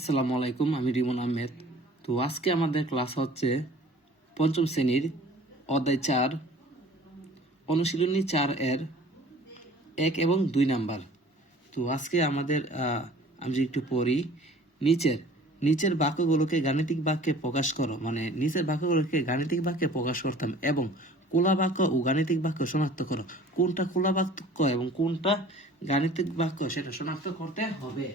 আসসালামু আলাইকুম, আমি রিমন আহমেদ। তো আজকে আমাদের ক্লাস হচ্ছে পঞ্চম শ্রেণীর অধ্যায় 4 অনুশীলনী 4 এর 1 এবং 2 নাম্বার। তো আজকে আমাদের আমি যদি একটু পড়ি, নিচের নিচের বাক্যগুলোকে গাণিতিক বাক্যে প্রকাশ করো। মানে নিচের বাক্যগুলোকে গাণিতিক বাক্যে প্রকাশ করতাম এবং খোলা বাক্য ও গাণিতিক বাক্য শনাক্ত করো। কোনটা খোলা বাক্য এবং কোনটা গাণিতিক বাক্য সেটা শনাক্ত করতে হবে।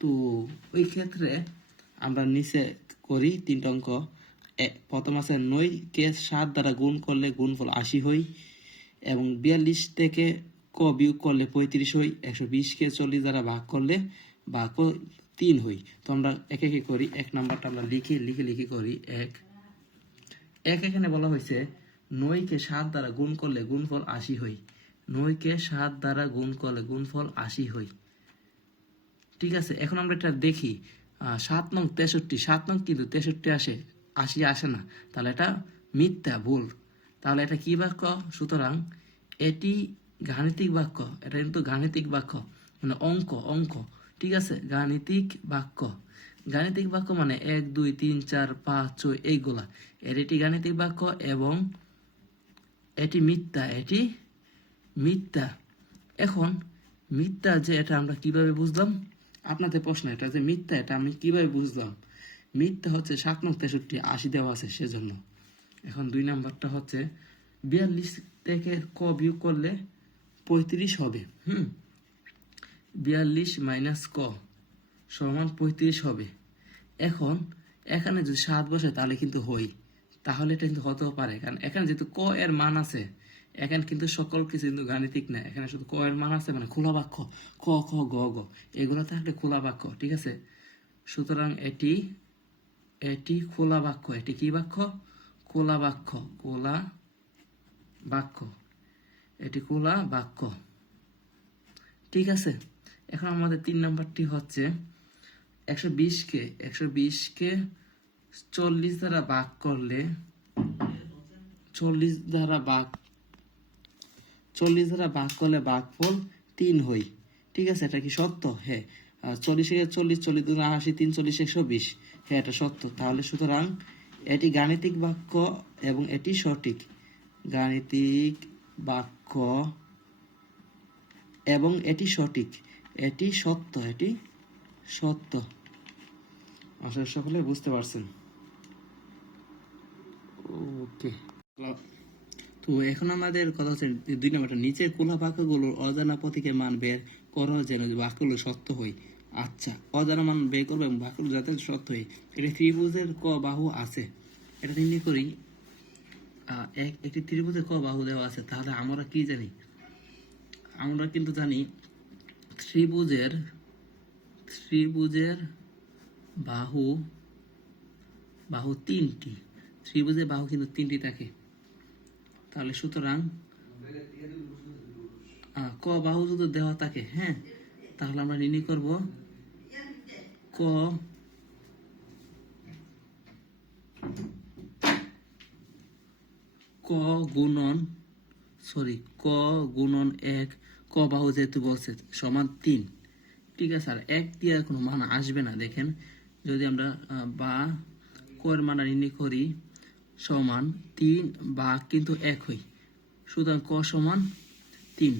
তো ওই ক্ষেত্রে আমরা নিচে করি 3টা অঙ্ক। প্রথম আছে 9কে 7 দ্বারা গুণ করলে গুণফল 80 হয় এবং 42 থেকে ক বিয়োগ করলে 35 হয়। 120কে 40 দ্বারা ভাগ করলে ভাগ 3 হয়। তো আমরা একে একে করি। 1 নাম্বারটা আমরা লিখে করি। এখানে বলা হয়েছে 9কে 7 দ্বারা গুণ করলে গুণফল 80 হয়। 9কে 7 দ্বারা গুণ করলে গুণফল 80 হয়। ঠিক আছে, এখন আমরা এটা দেখি। 7 নং 63, 7 নং কিন্তু 63 আসে, 80 আসে না। তাহলে এটা মিথ্যা, ভুল। তাহলে এটা কি বাক্য? সুতরাং এটি গাণিতিক বাক্য। এটা কিন্তু গাণিতিক বাক্য, মানে অঙ্ক। ঠিক আছে, গাণিতিক বাক্য। গাণিতিক বাক্য মানে 1 2 3 4 5 6 এইগুলা। এটি গাণিতিক বাক্য এবং এটি মিথ্যা। এখন মিথ্যা যে এটা আমরা কিভাবে বুঝলাম? আপনাদের প্রশ্ন এটা যে মিথ্যা, এটা আমি কিভাবে বুঝলাম? মিথ্যা হচ্ছে 7 নং 63 80 দেওয়া আছে সেজন্য। এখন 2 নাম্বারটা হচ্ছে 42 থেকে ক বিয়োগ করলে 35 হবে। 42 মাইনাস ক সমান 35 হবে। এখন এখানে যদি 7 বসে তাহলে কিন্তু হই, তাহলে এটা কিন্তু হতেও পারে, কারণ এখানে যেহেতু ক এর মান আছে। এখানে কিন্তু সকল কিছু কিন্তু গাণিতিক না, এখানে শুধু ক এর মান আছে, মানে খোলা বাক্য। ক খ গ গ এগুলো থাকলে খোলা বাক্য। ঠিক আছে, সুতরাং এটি খোলা বাক্য। এটি কি বাক্য? খোলা বাক্য। এটি খোলা বাক্য। ঠিক আছে, এখন আমাদের 3 নাম্বারটি হচ্ছে 120কে 40 দ্বারা ভাগ করলে 40 দ্বারা ভাগফল 3 হয়। ঠিক আছে, এটা কি সত্য? হ্যাঁ। 40 40 দুগুণে 80, 3 40 120। হ্যাঁ, এটা সত্য। তাহলে সুতরাং এটি গাণিতিক বাক্য এবং এটি সঠিক। গাণিতিক বাক্য এবং এটি সঠিক। এটি সত্য। আসলে সকলে বুঝতে পারছেন। ওকে, তো এখন আমাদের কথা হচ্ছে 2 নম্বরটা, নিচে খোলা বাক্যগুলোর অজানা প্রতীকের মান বের করো যেন বাক্যগুলো সত্য হয়। আচ্ছা, অজানা মান বের করবো এবং বাক্যগুলো যাতে সত্য হয়। এটা ত্রিভুজের ক বাহু আছে, এটা নির্ণয় করি। একটি ত্রিভুজের ক বাহু দেওয়া আছে, তাহলে আমরা কি জানি? আমরা কিন্তু জানি ত্রিভুজের বাহু 3টি। ত্রিভুজের বাহু কিন্তু 3টি থাকে। তাহলে সুতরাং ক বাহু যদি দেওয়া থাকে, হ্যাঁ, তাহলে আমরা নির্ণয় করব ক গুণন 1, ক বাহু যেহেতু বলছে সমান 3। ঠিক আছে, আর 1 দিয়ে কোনো মান আসবে না। দেখেন, যদি আমরা বা ক এর মান নির্ণয় করি সমান 3 বা কিন্তু 1 হই, সুতরাং ক সমান 3।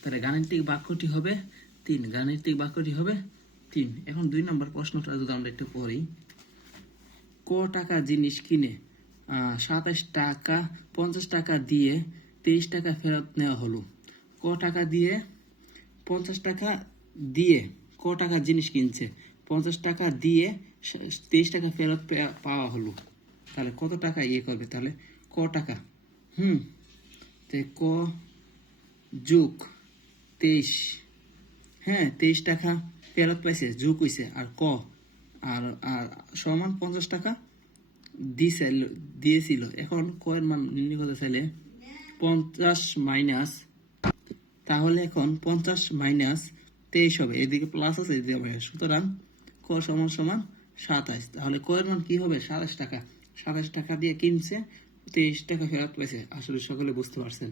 তাহলে গাণিতিক বাক্যটি হবে 3। এখন 2 নম্বর প্রশ্নটা যদি আমরা একটু পড়ি, ক টাকা জিনিস কিনে 27 টাকা 50 টাকা দিয়ে 23 টাকা ফেরত নেওয়া হলো। ক টাকা দিয়ে 50 টাকা দিয়ে ক টাকা জিনিস কিনছে, 50 টাকা দিয়ে 23 টাকা ফেরত পাওয়া হলো। তাহলে কত টাকা করবে? তাহলে ক টাকা, ক যোগ 23, হ্যাঁ, 23 টাকা ফেরত পাইছে, যোগ হইছে, আর ক আর সমান 50 টাকা দিয়েছিল। এখন ক এর মান নির্ণয় করতে চাইলে 50 মাইনাস, তাহলে এখন 50 মাইনাস 23 হবে। এদিকে প্লাস আছে, এদিকে মাইনাস। সুতরাং ক সমান 27। তাহলে ক এর মান কি হবে? 27 টাকা। 27 টাকা দিয়ে কিনছে, 23 টাকা ফেরত পাইছে। আসলে সকলে বুঝতে পারছেন।